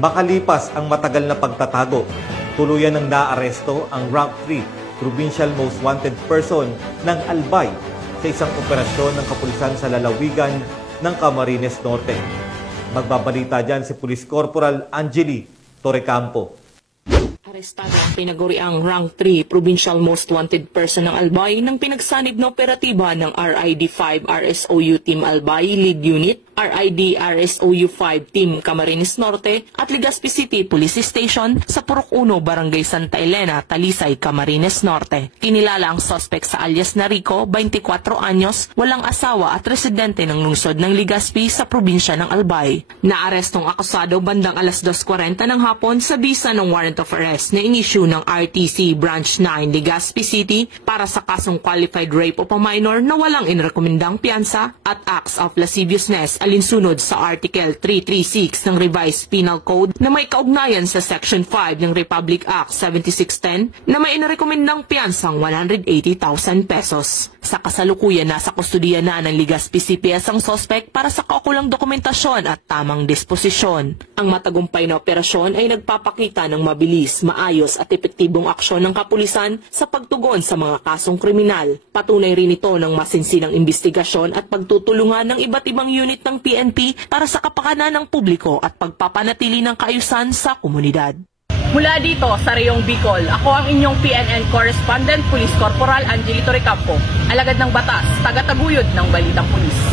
Makalipas ang matagal na pagtatago, tuluyan ng naaresto ang Rank 3 Provincial Most Wanted Person ng Albay sa isang operasyon ng kapulisan sa lalawigan ng Camarines Norte. Magbabalita dyan si Police Corporal Angeli Torrecampo. Arestado ang tinaguriang Rank 3 Provincial Most Wanted Person ng Albay ng pinagsanib na operatiba ng RID-5 RSOU Team Albay Lead Unit, RID RSOU 5 Team Camarines Norte at Legazpi City Police Station sa Purok 1, Barangay Santa Elena, Talisay, Camarines Norte. Kinilala ang suspect sa alias na Rico, 24 anyos, walang asawa at residente ng lungsod ng Legazpi sa probinsya ng Albay. Naarestong akusado bandang alas 2:40 ng hapon sa bisa ng warrant of arrest na inisyu ng RTC Branch 9 Legazpi City para sa kasong qualified rape of a minor na walang inirekomendang piyansa at acts of lasciviousness alinsunod sa Article 336 ng Revised Penal Code na may kaugnayan sa Section 5 ng Republic Act 7610 na may inirekomendang piyansang 180,000 pesos. Sa kasalukuyan, nasa kustudiya na ng Legazpi CPS ang suspect para sa kaukulang dokumentasyon at tamang disposisyon. Ang matagumpay na operasyon ay nagpapakita ng mabilis, maayos at epektibong aksyon ng kapulisan sa pagtugon sa mga kasong kriminal. Patunay rin ito ng masinsinang investigasyon at pagtutulungan ng iba't ibang unit ng PNP para sa kapakanan ng publiko at pagpapanatili ng kaayusan sa komunidad. Mula dito sa Rayong Bicol, ako ang inyong PNN Correspondent, Police Corporal Angeli Torrecampo, alagad ng batas, tagataguyod ng Balitang Pulis.